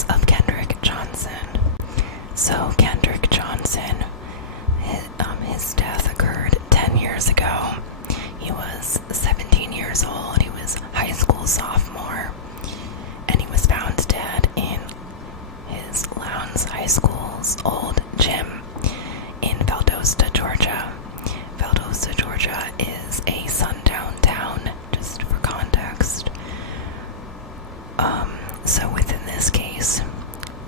case of Kendrick Johnson. So Kendrick Johnson, his death occurred 10 years ago. He was 17 years old. He was high school sophomore, and he was found dead in his Lowndes High School's old gym in Valdosta, Georgia. Valdosta, Georgia is a sundown town, just for context. So within this case,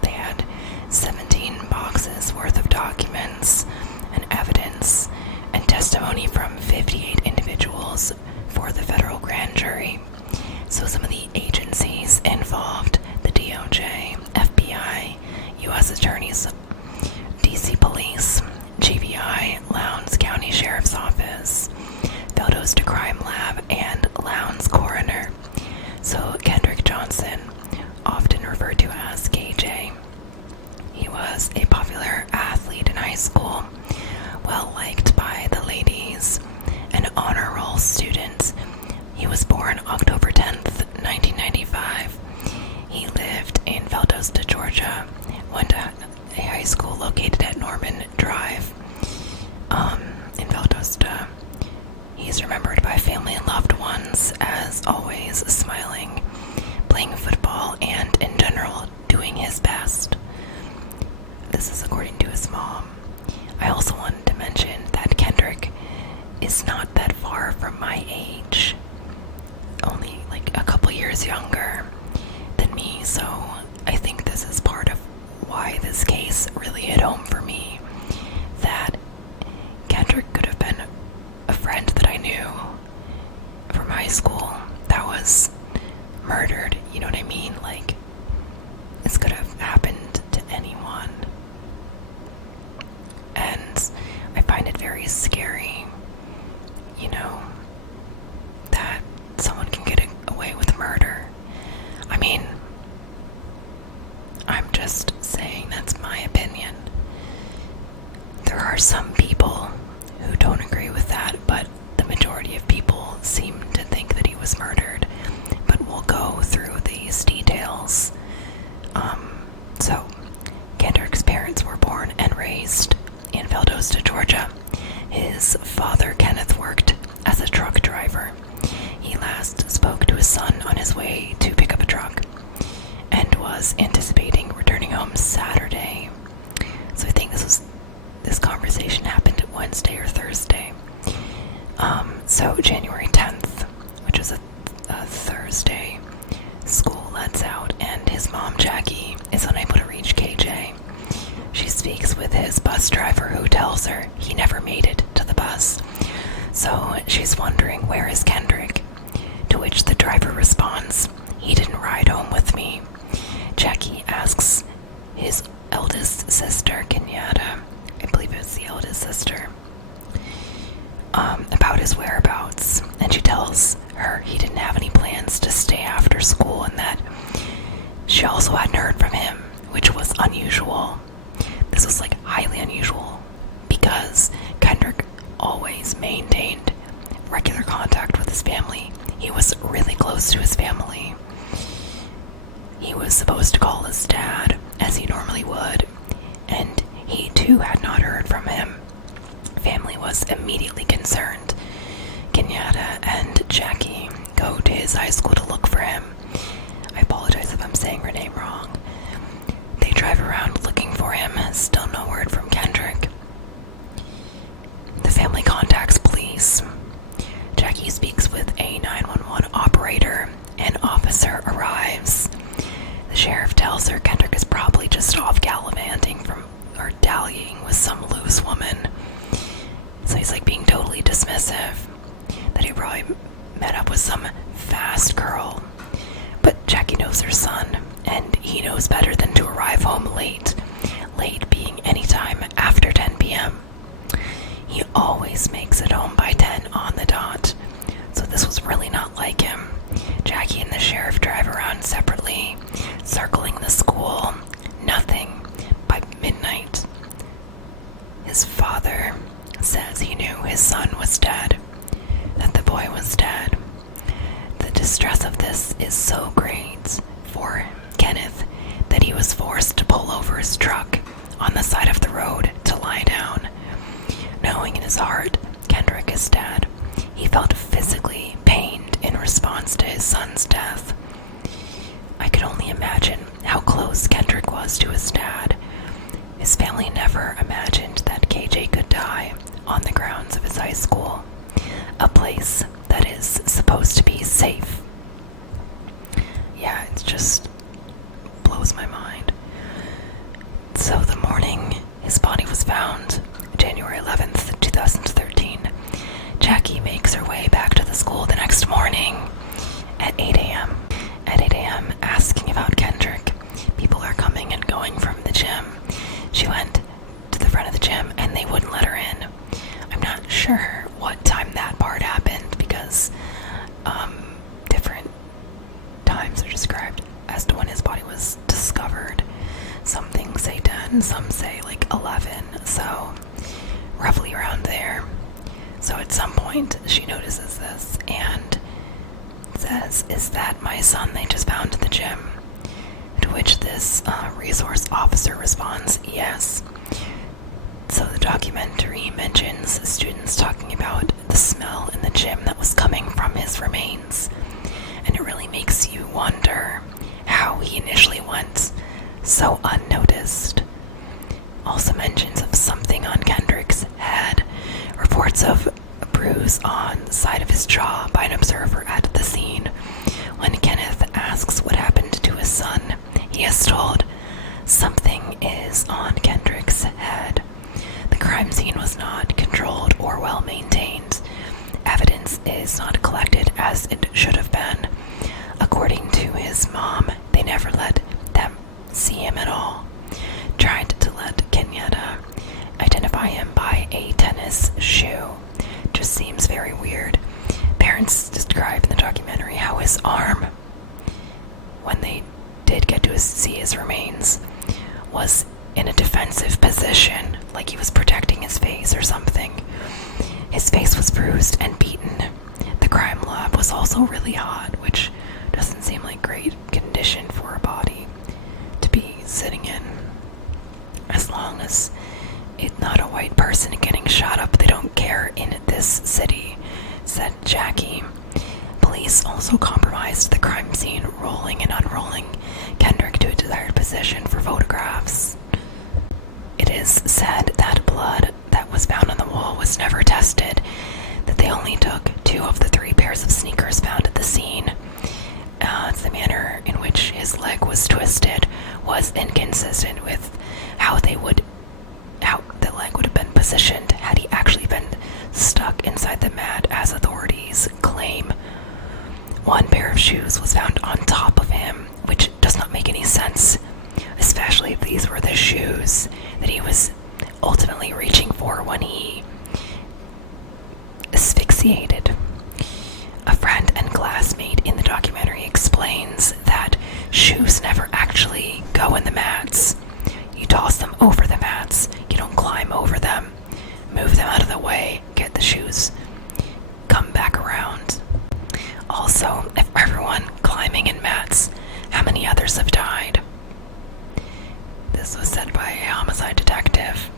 they had 17 boxes worth of documents and evidence and testimony from 58 individuals for the federal grand jury. So some of the agencies involved: the DOJ, FBI, U.S. Attorneys, DC Police, GBI, Lowndes County Sheriff's Office, Valdosta Crime Lab, and Lowndes Coroner. So Kendrick Johnson, often referred to as KJ, he was a popular athlete in high school, well liked by the ladies, an honor roll student. He was born October 10th, 1995. He lived in Valdosta, Georgia, went to a high school located at Norman Drive in Valdosta. He's remembered by family and loved ones as always smiling, playing football, and in general doing his best. This is according to his mom. I also wanted to mention that Kendrick is not that far from my age, only like a couple years younger than me, so I think this is part of why this case really hit home for me, that Kendrick could have been a friend that I knew from high school that was murdered, you know what I mean? Like, this could have happened to anyone. And I find it very scary, you know, that someone can get away with murder. I mean, I'm just saying that's my opinion. There are some people who don't agree with that, but the majority of people seem to think that he was murdered. But we'll go through these details. So, Kendrick's parents were born and raised in Valdosta, Georgia. His father, Kenneth, worked as a truck driver. He last spoke to his son on his way to pick up a truck and was anticipating returning home Saturday. So I think this conversation happened Wednesday or Thursday. So January 10th, which was a Thursday, school lets out, and his mom, Jackie, is unable to reach KJ. She speaks with his bus driver, who tells her he never made it to the bus. So she's wondering, where is Kendrick? To which the driver responds, "He didn't ride home with me." Jackie asks his eldest sister, Kenyatta, I believe it's the eldest sister, about his whereabouts, and she tells her he didn't have any plans to stay after school, and that she also hadn't heard from him, which was unusual. This was like highly unusual because Kendrick always maintained regular contact with his family. He was really close to his family. He was supposed to call his dad, as he normally would, and he too had not heard from him. Family was immediately concerned. Kenyatta and Jackie go to his high school to look for him. I apologize if I'm saying her name wrong. They drive around looking for him, still no word from Kendrick. The family contacts police. Jackie speaks with a 911 operator. An officer arrives. The sheriff tells her Kendrick is probably just off gallivanting or dallying with some loose woman. So he's like being totally dismissive, that he probably met up with some fast girl. But Jackie knows her son, and he knows better than to arrive home late. Late being any time after 10 p.m. He always makes it home by 10 on the dot. So this was really not like him. Jackie and the sheriff drive around separately, circling the school. Nothing. By midnight, his father says he knew his son was dead, that the boy was dead. The distress of this is so great for Kenneth that he was forced to pull over his truck on the side of the road to lie down. Knowing in his heart Kendrick is dead, he felt physically pained in response to his son's death. I could only imagine how close Kendrick was to his dad. His family never imagined that KJ could die on the grounds of his high school, a place that is supposed to be safe. Yeah, it just blows my mind. So the morning his body was found, January 11th, 2013, Jackie makes her way back to the school the next morning at 8 a.m. At 8 a.m., asking about Kendrick. People are coming and going from the gym. She went to the front of the gym and they wouldn't let her in. I'm not sure what time that part happened because different times are described as to when his body was discovered. Some things say 10, some say like 11, so roughly around there. So at some point she notices this and says, "Is that my son they just found at the gym?" To which this resource officer responds, "Yes." So the documentary mentions students talking about the smell in the gym that was coming from his remains. And it really makes you wonder how he initially went so unnoticed. Also mentions of something on Kendrick's head, reports of a bruise on the side of his jaw by an observer at the scene. When Kenneth asks what happened to his son, he is told, "Something is on Kendrick's head." The crime scene was not controlled or well maintained. Evidence is not collected as it should have been. According to his mom, they never let them see him at all. Tried to let Kenyatta identify him by a tennis shoe. Just seems very weird. Parents describe in the documentary how his arm, when they did get to see his remains, was in a defensive position, like he was protecting his face or something. His face was bruised and beaten. The crime lab was also really hot, which doesn't seem like great condition for a body to be sitting in. As long as it's not a white person getting shot up, they don't care in this city, said Jackie. Police also compromised the crime scene, rolling and unrolling Kendrick to a desired position for photographs. It is said that blood that was found on the wall was never tested, that they only took 2 of the 3 pairs of sneakers found at the scene. The manner in which his leg was twisted was inconsistent with how the leg would have been positioned had he actually been stuck inside the mat, as authorities claim. 1 pair of shoes was found on top of him, which does not make any sense, especially if these were the shoes that he was ultimately reaching for when he asphyxiated. A friend and classmate in the documentary explains that shoes never actually go in the mats. You toss them over the mats. You don't climb over them. Move them out of the way. Get the shoes. Come back around. Also, if everyone climbing in mats, how many others have died? This was said by a homicide detective.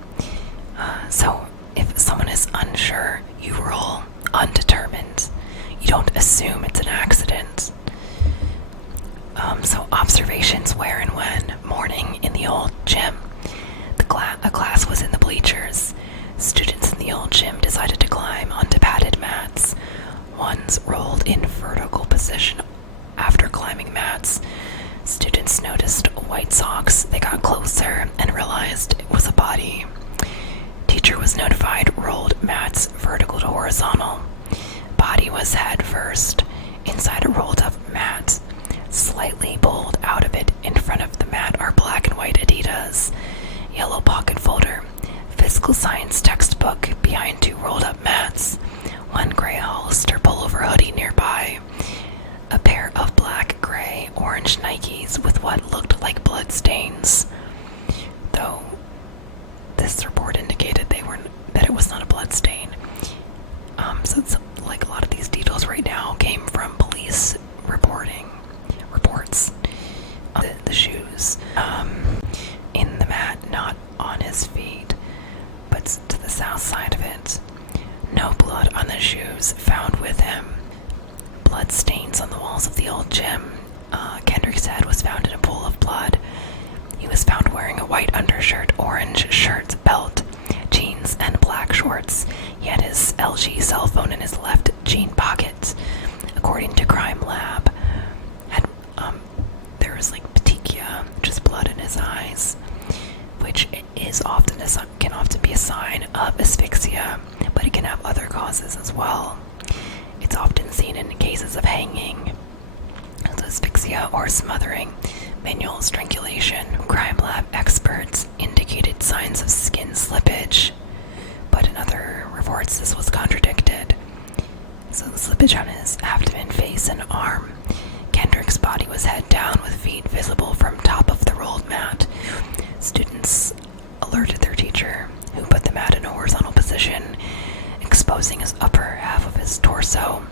So, if someone is unsure, you roll undetermined. You don't assume it's an accident. So observations where and when. Morning in the old gym. A class was in the bleachers. Students in the old gym decided to climb onto padded mats. Ones rolled in vertical position after climbing mats. Students noticed white socks. They got closer and realized it was a body. Teacher was notified, rolled mats vertical to horizontal. Body was head first, inside a rolled up mat. Slightly pulled out of it in front of the mat are black and white Adidas, yellow pocket folder, physical science textbook behind 2 rolled up mats, 1 gray Hollister pullover hoodie nearby, a pair of black, gray, orange Nikes with what looked like blood stains, though this report indicated that it was not a blood stain. So it's like a lot of these details right now came from police reports. The shoes. outside of it. No blood on the shoes found with him. Blood stains on the walls of the old gym. Kendrick's head was found in a pool of blood. He was found wearing a white undershirt, orange shirt, belt, jeans, and black shorts. He had his LG cell phone in his left jean pocket. According to Crime Lab, there was petechia, just blood in his eyes, which can often be a sign of asphyxia, but it can have other causes as well. It's often seen in cases of hanging, asphyxia or smothering, manual strangulation. Crime Lab experts indicated signs of skin slippage, but in other reports this was contradicted. So the slippage on his abdomen, face, and arm. Kendrick's body was head down with feet visible from top of the rolled mat. Students alerted their teacher, who put the mat in a horizontal position, exposing his upper half of his torso.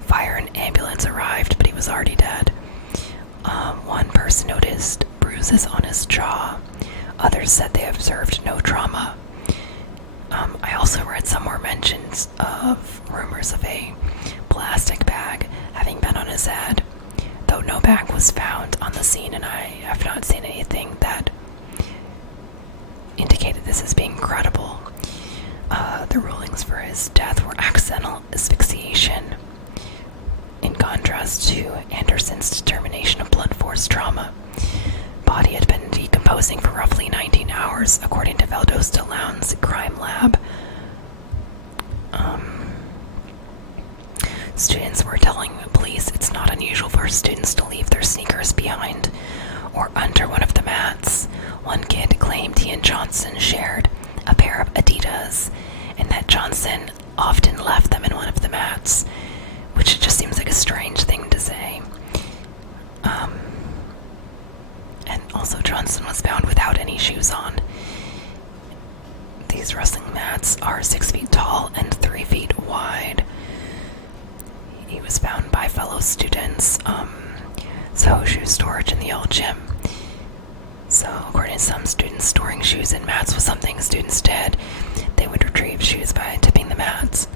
Fire and ambulance arrived, but he was already dead. One person noticed bruises on his jaw. Others said they observed no trauma. I also read somewhere mentions of rumors of a plastic bag having been on his head, though no bag was found on the scene, and I have not seen anything that indicated this as being credible. The rulings for his death were accidental asphyxiation, in contrast to Anderson's determination of blunt force trauma. Body had been decomposing for roughly 19 hours, according to Valdosta Lowndes Crime Lab. Students were telling police it's not unusual for students to leave their sneakers behind or under one of the mats. One kid claimed he and Johnson shared a pair of Adidas, and that Johnson often left them in one of the mats, which just seems like a strange thing to say. And also Johnson was found without any shoes on. These wrestling mats are 6 feet tall and 3 feet wide. He was found by fellow students. So shoe storage in the old gym. So according to some students, storing shoes in mats was something students did. They would retrieve shoes by tipping the mats.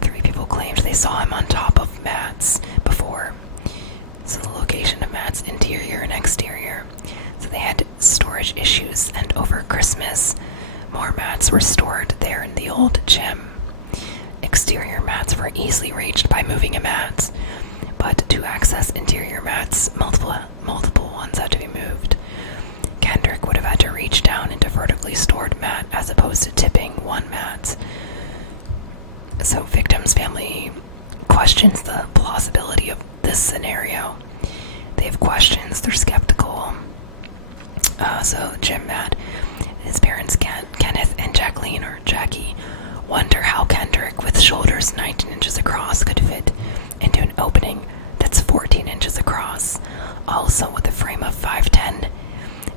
3 people claimed they saw him on top of mats before. So the location of mats, interior and exterior. So they had storage issues, and over Christmas, more mats were stored there in the old gym. Exterior mats were easily reached by moving a mat, but to access interior mats, multiple ones had to be moved. Kendrick would have had to reach down into vertically stored mat as opposed to tipping one mat. So victim's family questions the plausibility of this scenario. They have questions, they're skeptical. So Jim Matt, his parents Kenneth and Jackie wonder how Kendrick, with shoulders 19 inches across, could fit into an opening that's 14 inches across. Also with a frame of 5'10",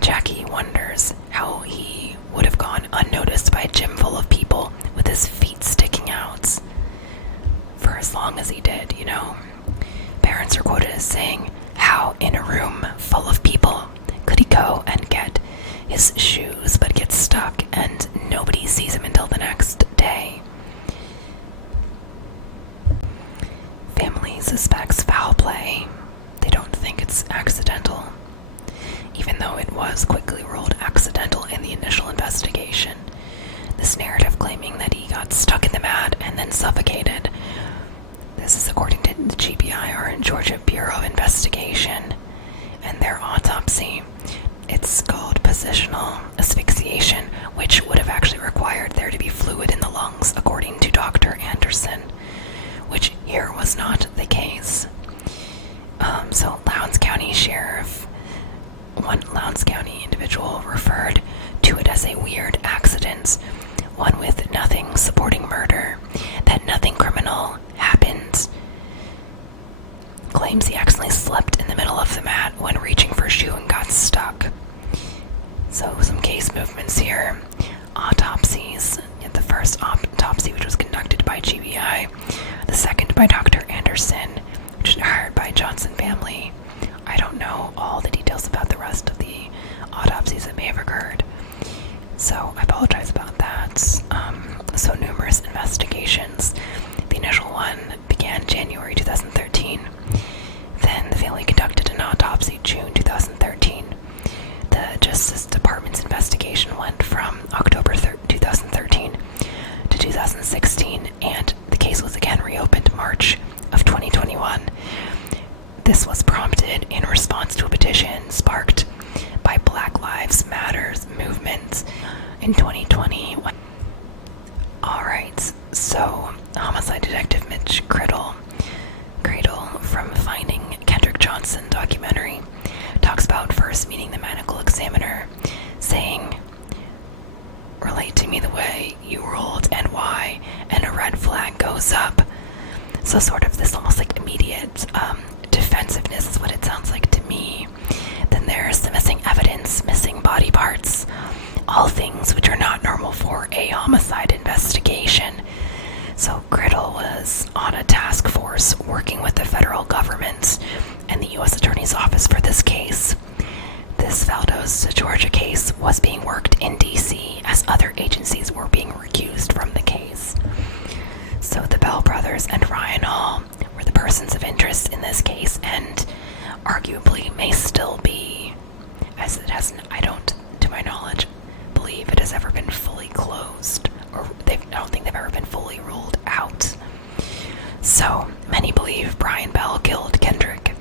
Jackie wonders how he would have gone unnoticed by a gym full of people with his feet sticking out for as long as he did, you know. Parents are quoted as saying, how in a room full of people could he go and get his shoes but get stuck and nobody sees him until the next day. Family suspects foul play. They don't think it's accidental, even though it was quickly ruled accidental in the initial investigation. This narrative claiming that he got stuck in the mat and then suffocated. This is according to the GBI, or Georgia Bureau of Investigation, and their autopsy. It's called positional asphyxiation, which would have actually required there to be fluid in the lungs, according to Dr. Anderson, which here was not the case. So Lowndes County Sheriff, one Lowndes County individual, referred to it as a weird accident, one with nothing supporting murder, that nothing criminal happened. Claims he accidentally slipped in the middle of the mat when reaching for a shoe and got stuck. So some case movements here. Autopsies. The first autopsy, which was conducted by GBI. The second by Dr. Anderson, which was hired by Johnson family. I don't know all the details about the rest of the autopsies that may have occurred, so I apologize about that. So numerous investigations. The initial one began January 2013. Then the family conducted an autopsy June 2013. The Justice Department's investigation went from October 2013 to 2016, and the case was again reopened March of 2021. This was prompted in response to a petition sparked by Black Lives Matters movement in 2020. Alright, so homicide detective Mitch Cradle from Finding Kendrick Johnson documentary talks about first meeting the medical examiner, saying, "Relate to me the way you ruled and why," and a red flag goes up. So sort of this almost like immediate defensiveness is what it sounds like to me. Then there's the missing evidence, missing body parts, all things which are not normal for a homicide investigation. So Criddle was on a task force working with the federal government and the U.S. Attorney's Office for this case. This Valdosta, Georgia case was being worked in D.C. as other agencies were being recused from the case. So the Bell brothers and Ryan Hall were the persons of interest in this case, and arguably may still be, as it hasn't, I don't, to my knowledge, believe it has ever been fully closed, or I don't think they've ever been fully ruled out. So many believe Brian Bell killed Kendrick.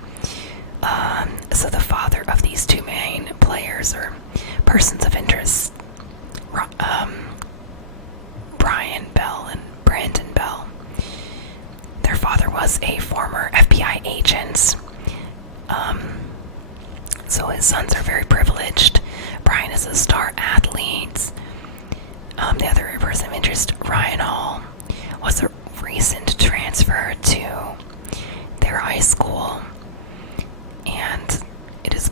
So the father of these two main players or persons of interest, Brian Bell and Brandon Bell, their father was a former FBI agent. So his sons are very privileged. Brian is a star athlete. The other person of interest, Ryan Hall, was a recent transfer to their high school, and it is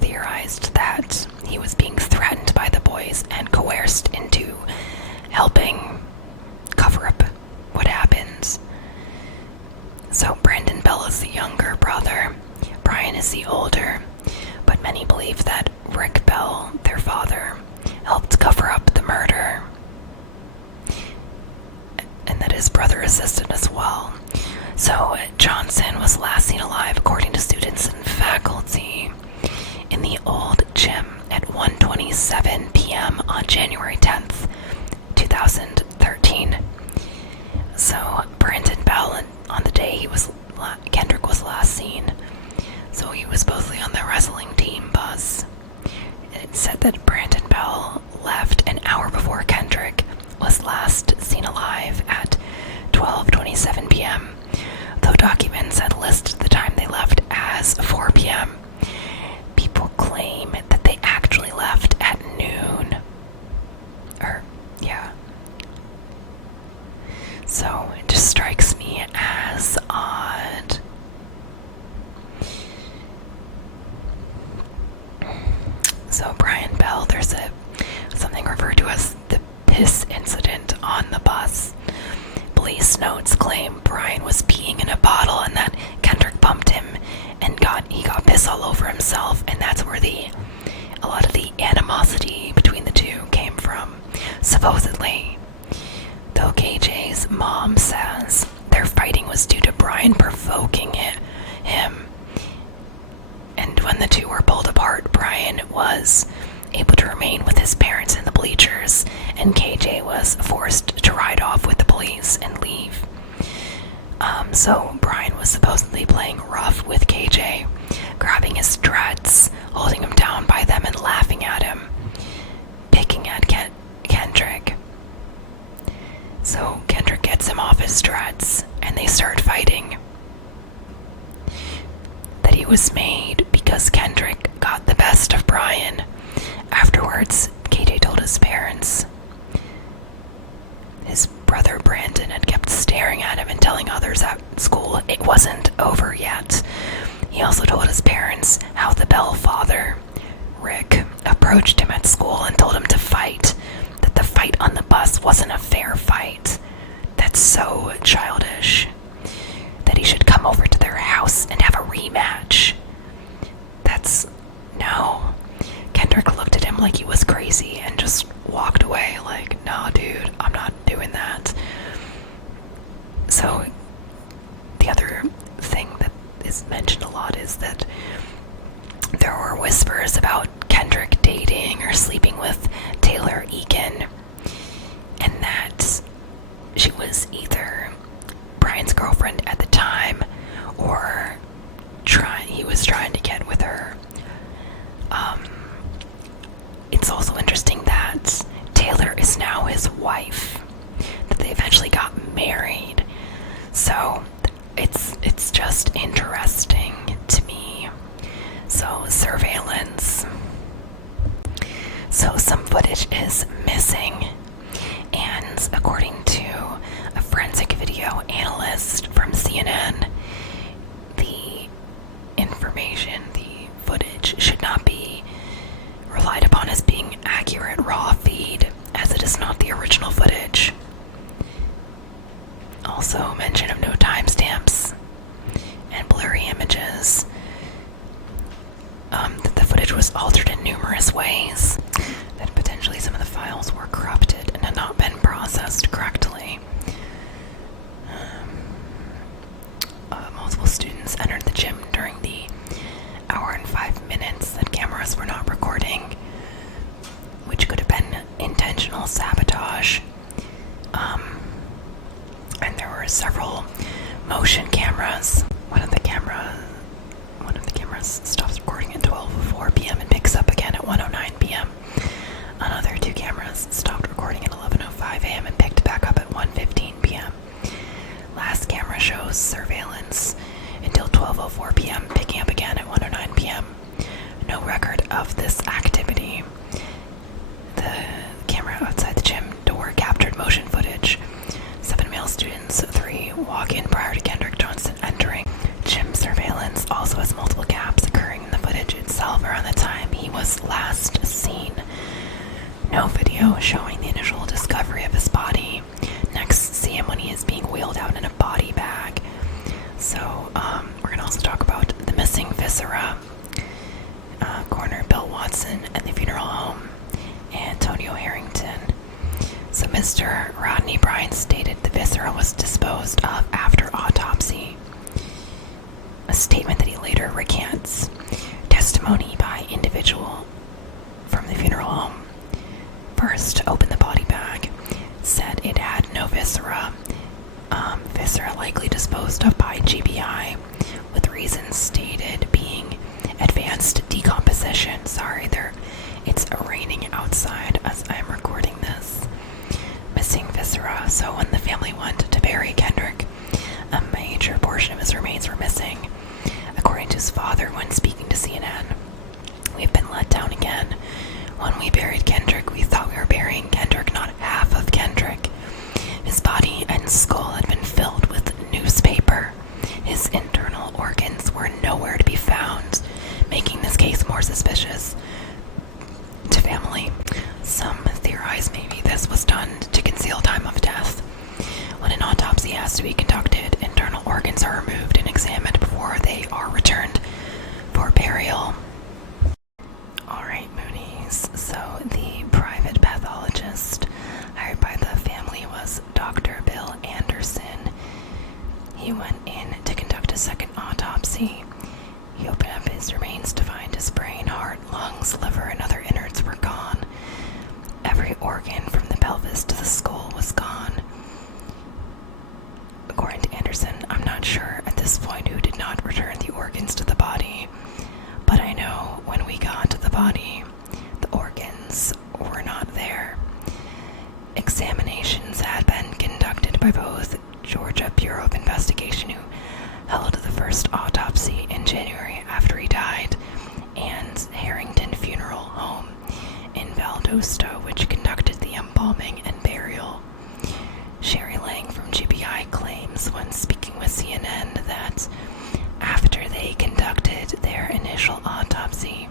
theorized that he was being threatened by the boys and coerced into helping cover up what happened. So Brandon Bell is the younger brother, Brian is the older, but many believe that Rick Bell, their father, helped cover up the murder, and that his brother assisted as well. So Johnson was last seen alive, according to students and faculty, in the old gym at 1:27 p.m. on January 10th, 2013. So Brandon Bell, on the day Kendrick was last seen, so he was supposedly on the wrestling team bus. It said that Brandon Bell left an hour before Kendrick was last seen alive at 12:27 p.m., though documents had listed the time they left as 4 p.m. People claim that they actually left at noon. So it just strikes me as odd. So Brian Bell, there's something referred to as the piss incident on the bus. Police notes claim Brian was peeing in a bottle and that Kendrick bumped him and he got piss all over himself, and that's where a lot of the animosity between the two came from, supposedly. Though KJ's mom says their fighting was due to Brian provoking him. And when the two were pulled apart, Brian was able to remain with his parents in the bleachers, and KJ was forced to ride off with the police and leave. So Brian was supposedly playing rough with KJ, grabbing his dreads, holding him down by them and laughing at him, picking at Kendrick. So Kendrick gets him off his dreads, and they start fighting. That he was made because Kendrick got the best of Brian. Afterwards, KJ told his parents his brother Brandon had kept staring at him and telling others at school it wasn't over yet. He also told his parents how the Bell father, Rick, approached him at school and told him to fight, that the fight on the bus wasn't a fair fight. That's so childish. That he should come over to their house and have a rematch. No. Kendrick looked at him like he was crazy and just walked away like, is now his wife, that they eventually got married. So it's just interesting to me. So surveillance. So some footage is missing, and according to a forensic video analyst from CNN, the information, the footage, should not be relied upon as being accurate raw feed, as it is not the original footage. Also, mention of no timestamps and blurry images. That the footage was altered in numerous ways, that potentially some of the files were corrupted and had not been processed correctly. Multiple students entered the gym during the hour and 5 minutes that cameras were not recording, which could have been intentional sabotage. And there were several motion cameras. One of the cameras stops recording at 12:04 p.m. and picks up again at 1:09 p.m. Another 2 cameras stopped recording at 11:05 a.m. and picked back up at 1:15 p.m. Last camera shows surveillance until 12:04 p.m., picking up again at 1:09 p.m. No record of this activity. The camera outside the gym door captured motion footage. 7 male students, 3 walk in prior to Kendrick Johnson entering. Gym surveillance also has multiple gaps occurring in the footage itself around the time he was last seen. No video showing the initial discovery of his body. Next, see him when he is being wheeled out in a body bag. So, we're going to also talk about the missing viscera. Coroner Bill Watson at the funeral home, Antonio Harrington. So Mr. Rodney Bryan stated the viscera was disposed of after autopsy, a statement that he later recants. Testimony by individual from the funeral home. First, opened the body bag, said it had no viscera. Viscera likely disposed of by GBI, with reasons stated being advanced decomposition. Sorry, it's raining outside as I'm recording this. Missing viscera. So when the family went to bury Kendrick, a major portion of his remains were missing. According to his father when speaking to CNN, "We've been let down again. When we buried Kendrick, we thought we were burying Kendrick, not half of Kendrick. His body and skull had been filled with newspaper. His internal organs were nowhere to be found, making this case more suspicious." To family, some theorize maybe this was done to conceal time of death. When an autopsy has to be conducted, internal organs are removed and examined before they are returned for burial. Alright, Moonies. So the private pathologist hired by the family was Dr. Bill Anderson. He went in to conduct a second autopsy. He opened up his remains to find his brain, heart, lungs, liver, and other innards were gone. Every organ from the pelvis to the skull was gone. According to Anderson, I'm not sure at this point who did not return the organs to the body, but I know when we got to the body, the organs were not there. Examinations had been conducted by both Georgia Bureau of Investigation, who held the first autopsy in January after he died, and Harrington Funeral Home in Valdosta, which conducted the embalming and burial. Sherry Lang from GBI claims when speaking with CNN that after they conducted their initial autopsy,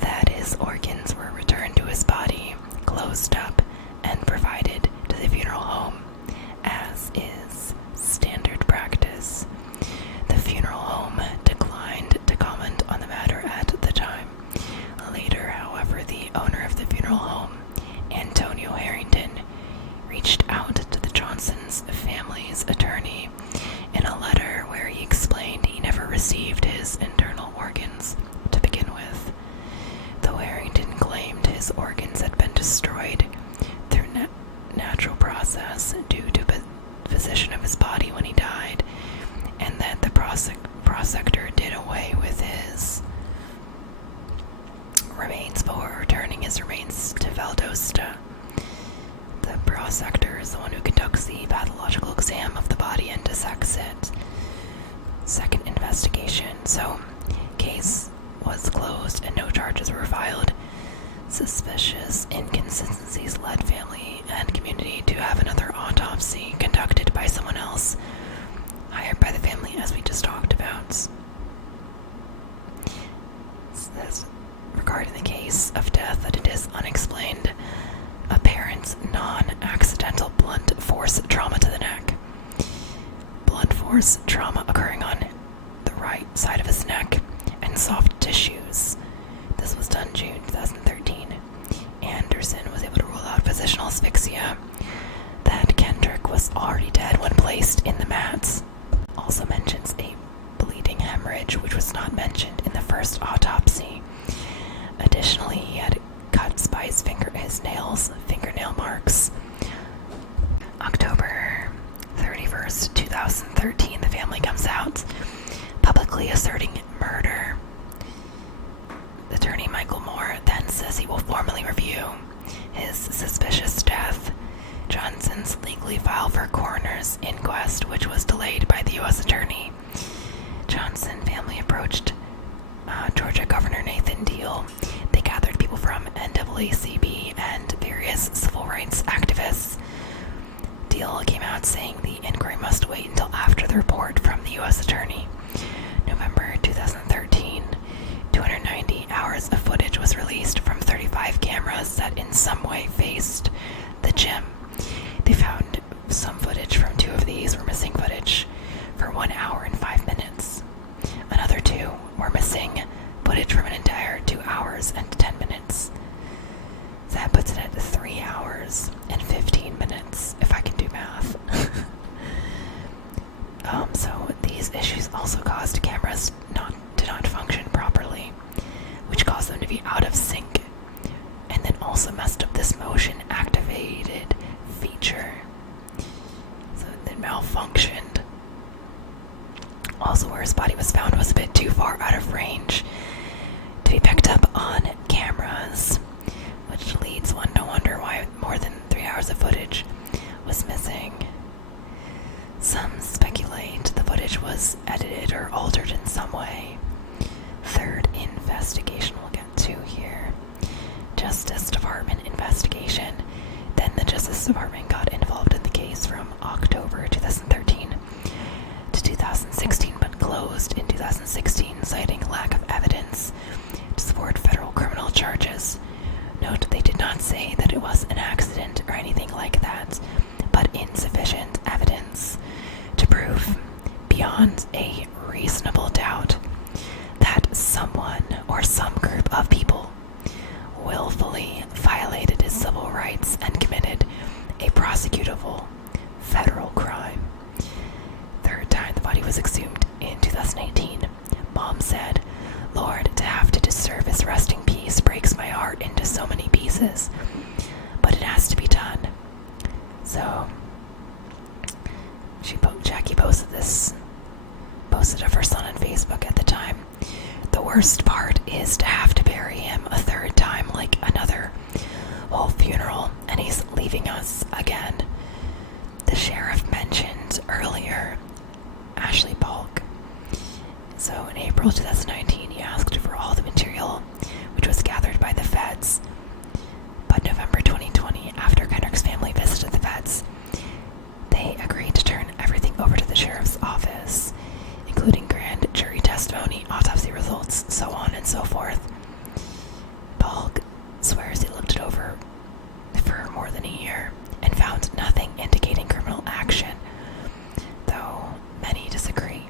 that his organs were returned to his body, closed up, and provided to the funeral home as vivisector is the one who conducts the pathological exam of the body and dissects it. Second investigation. So, case was closed and no charges were filed. Suspicious inconsistencies led family and community to have another autopsy conducted by someone else, hired by the family, as we just talked about. It says regarding the case of death that it is unexplained, apparent non-accidental blunt force trauma to the neck. Blunt force trauma occurring on the right side of his neck and soft tissues. This was done June 2013. Anderson was able to rule out positional asphyxia, that Kendrick was already dead when placed in the mats. Also mentions a bleeding hemorrhage, which was not mentioned in the first autopsy. Additionally, he had cuts by his fingernail marks. October 31st, 2013, the family comes out, publicly asserting murder. Attorney Michael Moore then says he will formally review his suspicious death. Johnson's legally filed for coroner's inquest, which was delayed by the U.S. Attorney. Johnson family approached Georgia Governor Nathan Deal. They gathered people from NAACP and various civil rights activists. Deal came out saying the inquiry must wait until after the report from the U.S. Attorney. November 2013, 290 hours of footage was released from 35 cameras that in some way faced the gym. They found some footage from 2 of these were missing footage for 1 hour and 5 minutes. Another 2 were missing footage from an entire 2 hours and 10 minutes. So that puts it at 3 hours and 15 minutes, if I can do math. So these issues also caused cameras to not function properly, which caused them to be out of sync, and then also messed up this motion activated feature. So it malfunctioned. Also, where his body was found was a bit too far out of range to be picked up on cameras, which leads one to wonder why more than 3 hours of footage was missing. Some speculate the footage was edited or altered in some way. Third investigation we'll get to here. Justice Department investigation. Then the Justice Department got involved in the case from October 2013 to 2016, but closed in 2016, citing lack of evidence to support federal criminal charges. Note, they did not say that it was an accident or anything like that, but insufficient evidence to prove beyond a reasonable doubt that someone or some group of people willfully violated his civil rights and committed a prosecutable federal crime. Third time the body was exhumed in 2018. Mom said, "Lord, to have to disturb his resting peace breaks my heart into so many pieces, but it has to be done." So Jackie posted of her son on Facebook at the time. The worst part is to have to bury him a third time, like another whole funeral, and he's leaving us again. The sheriff mentioned earlier Ashley Polk. So in April 2019, he asked for all the material which was gathered by the feds. But November 2020, after Kendrick's family visited the feds, they agreed to turn everything over to the sheriff's office, including grand jury testimony, autopsy results, so on and so forth. Polk swears he looked it over for more than a year and found nothing indicating criminal action, though many disagree.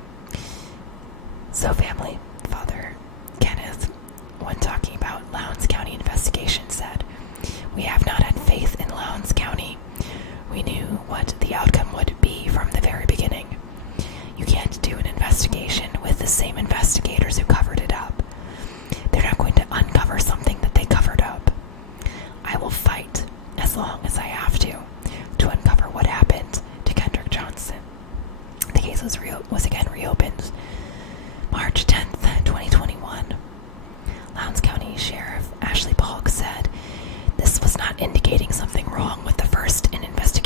So family, Father Kenneth, when talking about Lowndes County investigation, said, "We have not had faith in Lowndes County. We knew what the outcome would be from the very beginning. You can't do an investigation with the same investigators who covered it up. They're not going to uncover something that they covered up. I will fight as long as I have to uncover what happened to Kendrick Johnson." The case was again reopened March 10th, 2021. Lowndes County Sheriff Ashley Polk said this was not indicating something wrong with the first investigation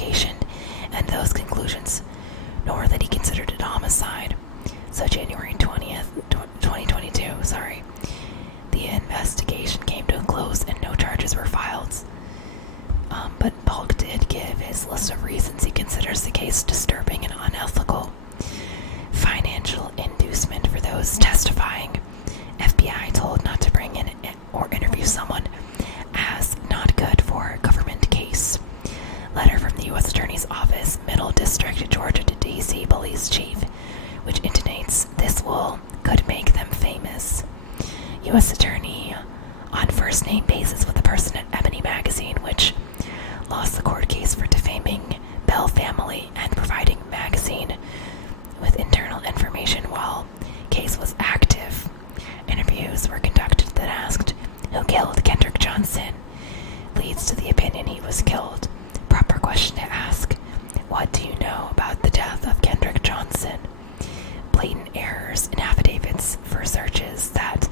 FBI's list of reasons he considers the case disturbing and unethical. Financial inducement for those testifying. FBI told not to bring in or interview someone as not good for a government case. Letter from the U.S. Attorney's Office, Middle District, Georgia to D.C. Police Chief, which intimates this could make them famous. U.S. Attorney on first-name basis with a person at Ebony Magazine, which lost the court case for defaming Bell family and providing magazine with internal information while case was active. Interviews were conducted that asked, who killed Kendrick Johnson? Leads to the opinion he was killed. Proper question to ask, what do you know about the death of Kendrick Johnson? Blatant errors in affidavits for searches that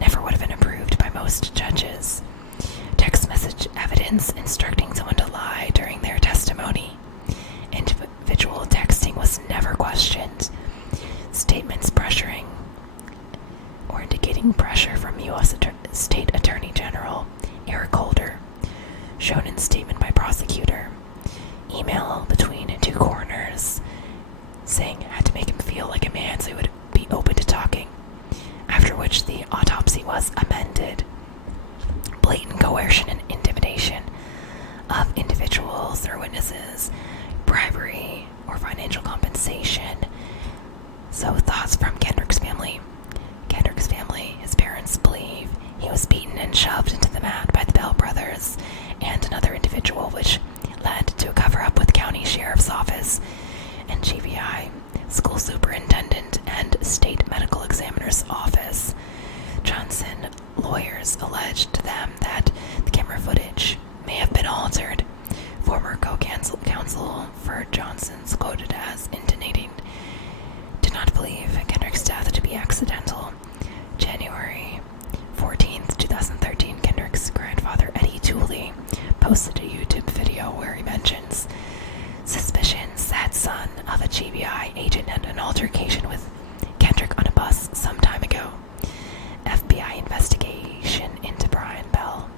never would have been approved by most judges. Text message evidence instructing someone to lie during their testimony. Individual texting was never questioned. Statements pressuring or indicating pressure from U.S. State Attorney General Eric Holder, shown in statement by prosecutor. Email between two coroners saying had to make him feel like a man so he would be open to talking, after which the autopsy was amended. Blatant coercion and intimidation of individuals or witnesses, bribery or financial compensation. So thoughts from Kendrick's family. Kendrick's family, his parents believe he was beaten and shoved into the mat by the Bell brothers and another individual, which led to a cover-up with county sheriff's office and GVI, school superintendent, and state medical examiner's office. Johnson lawyers alleged to them that the camera footage may have been altered. Former co-counsel for Johnson's quoted as intonating did not believe Kendrick's death to be accidental. January 14th, 2013, Kendrick's grandfather, Eddie Tooley, posted a YouTube video where he mentions suspicions that son of a GBI agent had an altercation with Kendrick on a bus some time ago. FBI investigation into Brian Bell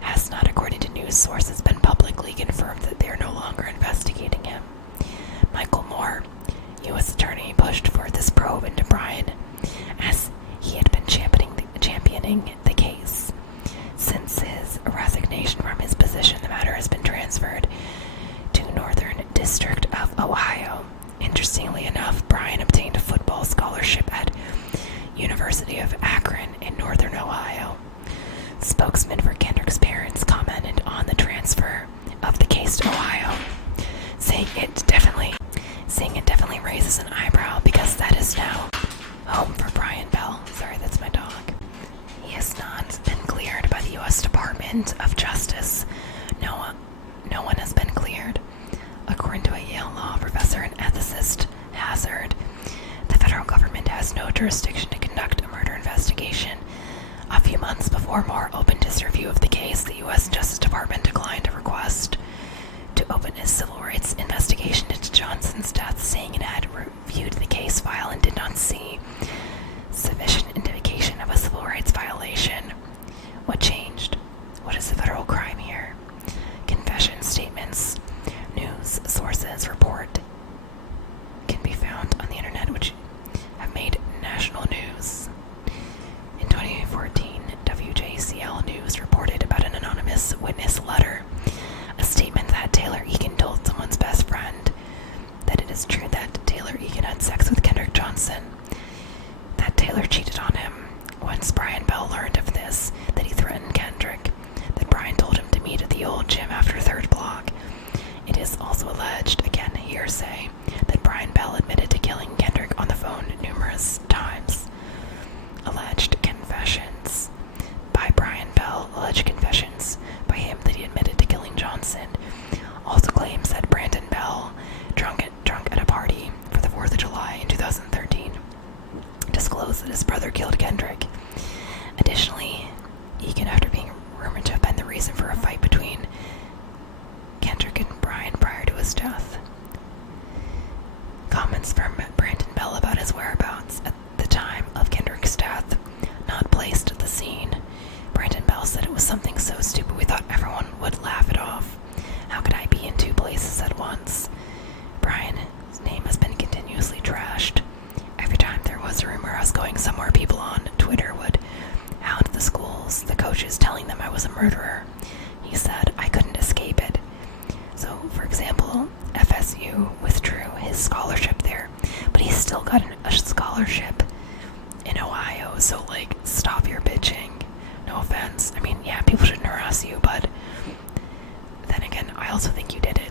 has not, according to news sources, been publicly confirmed that they are no longer investigating him. Michael Moore, U.S. Attorney, pushed for this probe into Brian as he had been championing the case. Since his resignation from his position, the matter has been transferred to Northern District of Ohio. Interestingly enough, Brian obtained a football scholarship at University of Akron in Northern Ohio. Spokesman for Kendrick's parents commented on the transfer of the case to Ohio, saying it definitely raises an eyebrow because that is now home for Brian Bell. Sorry, that's my dog. He has not been cleared by the U.S. Department of Justice. No one has been cleared. According to a Yale law professor and ethicist, Hazard, the federal government has no jurisdiction to conduct a murder investigation. A few months before Moore opened his review of the case, the U.S. Justice Department declined a request to open his civil rights investigation into Johnson's death, saying it had reviewed the case file and did not see sufficient indication of a civil rights violation. What changed? What is the federal crime here? Confession statements. News sources report can be found on the internet, which have made national news. In 2014, WJCL News reported about an anonymous witness letter, a statement that Taylor Egan told someone's best friend that it is true that Taylor Egan had sex with Kendrick Johnson, that Taylor cheated on him. Once Brian Bell learned of this, that he threatened Kendrick, that Brian told him to meet at the old gym after third block. It is also alleged, again hearsay, that Brian Bell admitted to killing Kendrick on the phone numerous times. Alleged confessions by Brian Bell, alleged confessions by him that he admitted to killing Johnson, also claims that Brandon Bell, drunk at a party for the 4th of July in 2013, disclosed that his brother killed Kendrick. Additionally, Egan, after being rumored to have been the reason for a fight between Kendrick and Brian prior to his death. Comments from Brandon Bell about his whereabouts at the time of Kendrick's death, not placed at the scene. Brandon Bell said it was something so stupid we thought everyone would laugh it off. How could I be in two places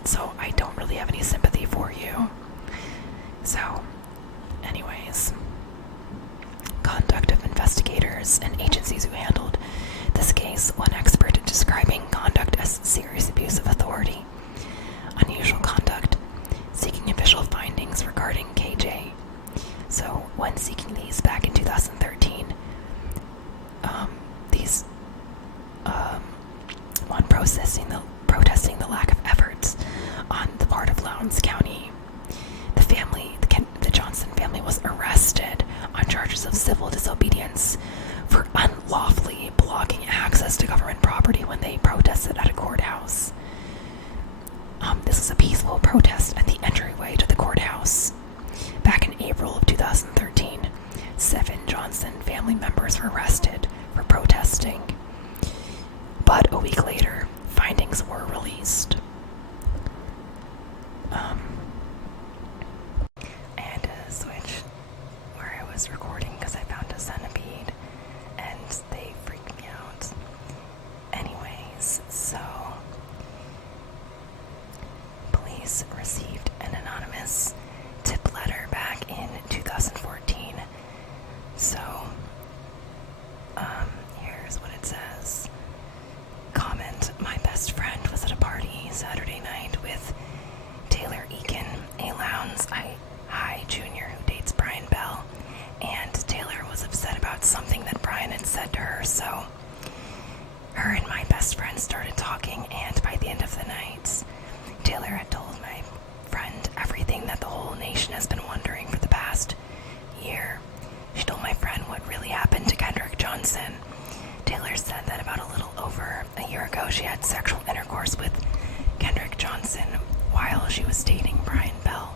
it, so I don't really have any sympathy for you. So, anyways, conduct of investigators and agencies who handled this case. One expert describing conduct as serious abuse of authority, unusual conduct, seeking official findings regarding KJ. So, when seeking these back in 2013, on protesting the lack of efforts on the part of Lowndes County, the Johnson family was arrested on charges of civil disobedience for unlawfully blocking access to government property when they protested at a courthouse. This was a peaceful protest at the entryway to the courthouse. Back in April of 2013, 7 Johnson family members were arrested for protesting. But a week later, findings were released. I had to switch where I was recording because I found a centipede and they freaked me out. Anyways, so police received an anonymous tip letter back in 2014. So, here's what it says. Comment: my best friend was at a party Saturday night with Taylor Eakin, a Lowndes High junior who dates Brian Bell, and Taylor was upset about something that Brian had said to her, so her and my best friend started talking, and by the end of the night, Taylor had told my friend everything that the whole nation has been wondering for the past year. She told my friend what really happened to Kendrick Johnson. Taylor said that about a little over a year ago she had sexual intercourse with Kendrick Johnson while she was dating Brian Bell.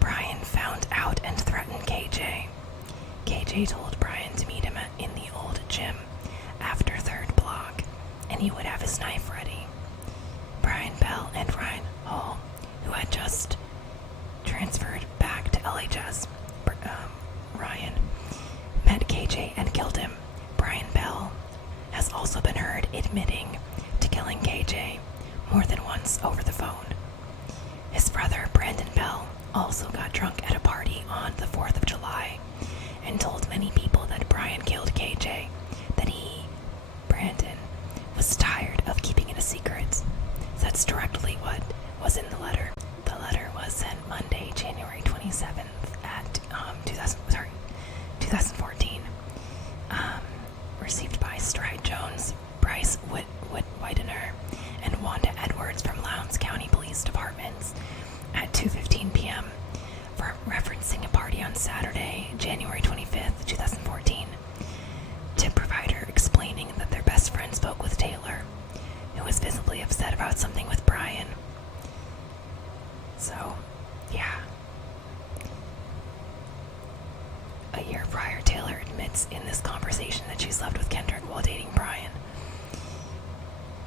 Brian found out and threatened KJ. KJ told Brian to meet him in the old gym after 3rd block, and he would have his knife ready. Brian Bell and Ryan Hall, who had just transferred back to LHS, Ryan met KJ and killed him. Brian Bell has also been heard admitting to killing KJ more than once over the phone. His brother, Brandon Bell, also got drunk at a party on the 4th of July and told many people that Brian killed KJ, that he, Brandon, was tired of keeping it a secret. So that's directly what was in the letter. The letter was sent Monday, January 27th at 2014. Received by Stride Jones, Bryce Widener, and Wanda Edwards from Lowndes County Police Departments at 2:15 p.m. for referencing a party on Saturday, January 25th, 2014. Tip provider explaining that their best friend spoke with Taylor, who was visibly upset about something with Brian. So, yeah. A year prior, Taylor admits in this conversation that she slept with Kendrick while dating Brian.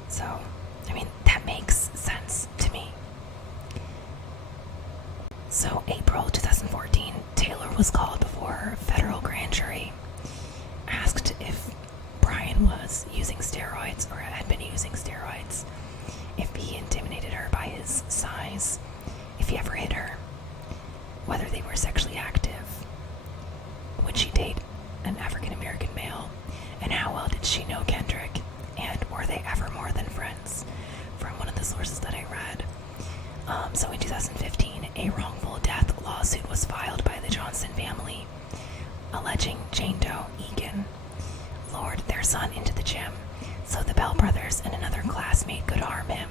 So, I mean, that makes sense to me. So, April 2014, Taylor was called before a federal grand jury, asked if Brian was using steroids or had been using steroids, if he intimidated her by his size, if he ever hit her, whether they were sexually active, would she date an African-American male, and how well did she know Kendrick, and were they ever more than friends, from one of the sources that I read. So in 2015, a wrongful death lawsuit was filed by the Johnson family, alleging Jane Doe Eakin lured their son into the gym so the Bell brothers and another classmate could harm him,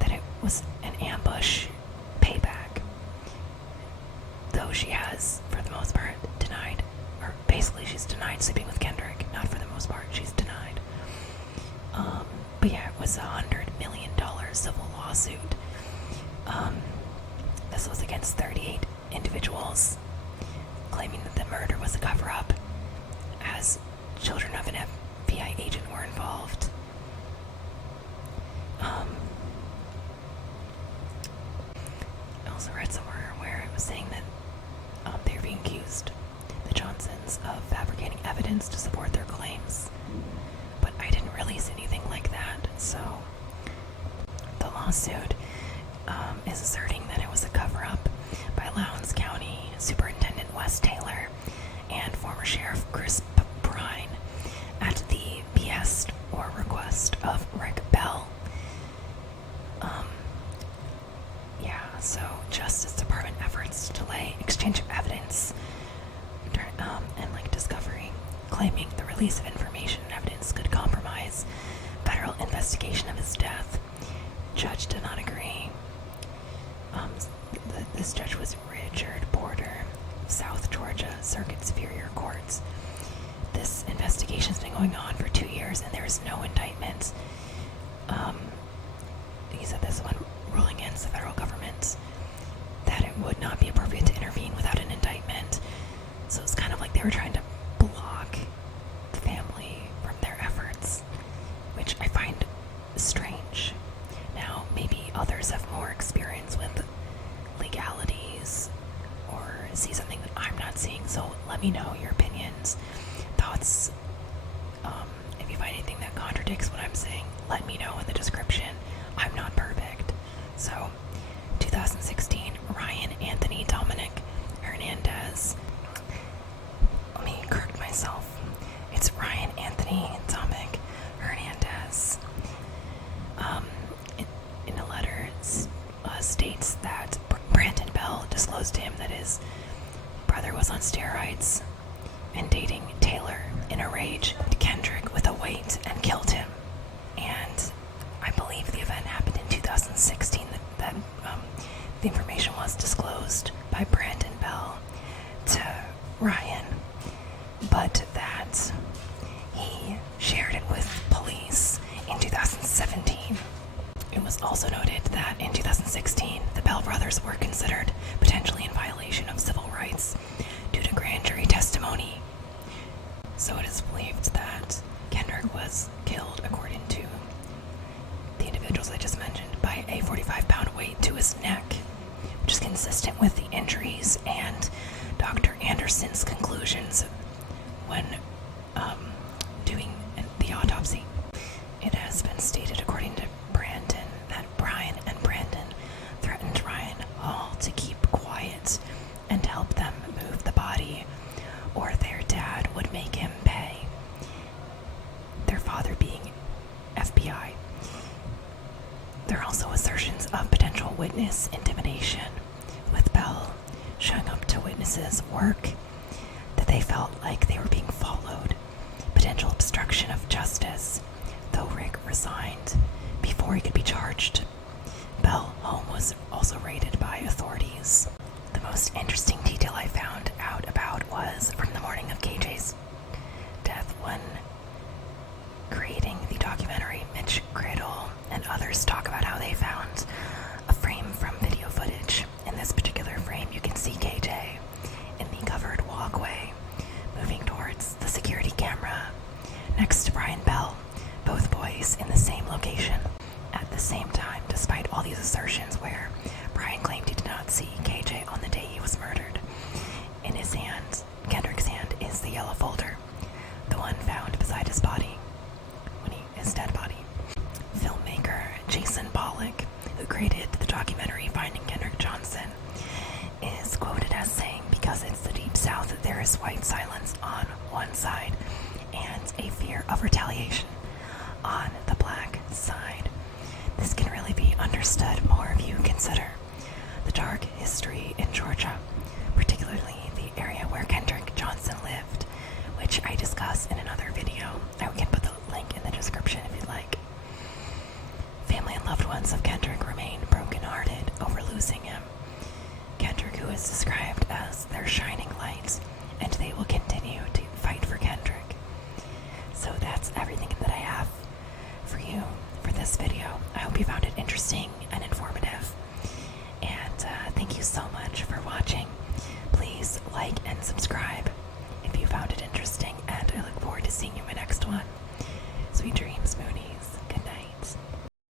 that it was an ambush payback. Though she has, for the most part, denied, or basically she's denied sleeping with Kendrick. Not for the most part, she's denied. But yeah, it was $100 million civil lawsuit. This was against 38 individuals, claiming that the murder was a cover-up, as children of an FBI agent were involved. I also read somewhere where it was saying that they were being accused, the Johnsons, of fabricating evidence to support their claims. But I didn't really see anything like that, so the lawsuit is asserting that it was a cover-up by Lowndes County Superintendent Wes Taylor and former Sheriff Chris Brine at the behest or request of Rick Bell. So Justice Department efforts to delay exchange of evidence and discovery, claiming the release of information and evidence could compromise federal investigation of his death. Judge did not agree. This judge was Richard Porter of South Georgia Circuit Superior Court. This investigation has been going on for 2 years and there is no indictment. He said this one ruling against the federal government that it would not be appropriate to intervene without an indictment. So it's kind of like they were trying to block the family from their efforts, which I find strange. Now, maybe others have more experience with legalities or see something that I'm not seeing, so let me know your opinions, thoughts. If you find anything that contradicts what I'm saying, let me know in the description. I'm not perfect. So, 2016, Ryan Anthony Dominic Hernandez. Let me correct myself. It's Ryan Anthony Dominic Hernandez. In a letter, states that Brandon Bell disclosed to him that his brother was on steroids and dating Taylor. In a rage, Kendrick with a weight and killed him. And I believe the event happened in 2016. That the information was disclosed by Brandon Bell to Ryan, but that he shared it with police in 2017. It was also noted that in 2016, the Bell brothers were considered potentially in violation of civil rights due to grand jury testimony. So it is believed that Kendrick was killed, according to the individuals I just mentioned, by a 45-pound weight to his neck, which is consistent with the injuries and Dr. Anderson's conclusions when doing the autopsy. It has been stated, according to Brandon, that Brian and Brandon threatened Ryan Hall to keep quiet and help them move the body, or their dad would make him pay. Their father being FBI. There are also assertions of potential witness intimidation, with Bell showing up to witnesses' work that they felt like they were being followed. Potential obstruction of justice, though Rick resigned before he could be charged. Bell home was also raided by authorities. The most interesting detail I found out about was from the morning of KJ's death, when creating the documentary, Mitch Cradle and others talk about how they found a frame from video footage. In this particular frame, you can see KJ in the covered walkway, moving towards the security camera, next to Brian Bell, both boys in the same location at the same time, despite all these assertions where Brian claimed he did not see KJ on the day he was murdered. In his hand, Kendrick's hand, is the yellow folder, the one found beside his body, his dead body. Filmmaker Jason Pollock, who created the documentary Finding Kendrick Johnson, is quoted as saying, "Because it's the Deep South, there is white silence on one side and a fear of retaliation on the black side. This can really be understood more if you consider the dark history in Georgia, particularly the area where Kendrick Johnson lived, which I discuss in another video. I can put the link in the description if you'd like. Family and loved ones of Kendrick remain brokenhearted over losing him. Kendrick, who is described as their shining light, and they will continue to fight for Kendrick." So that's everything that I have for you for this video. I hope you found it interesting and informative. And thank you so much for watching. Please like and subscribe.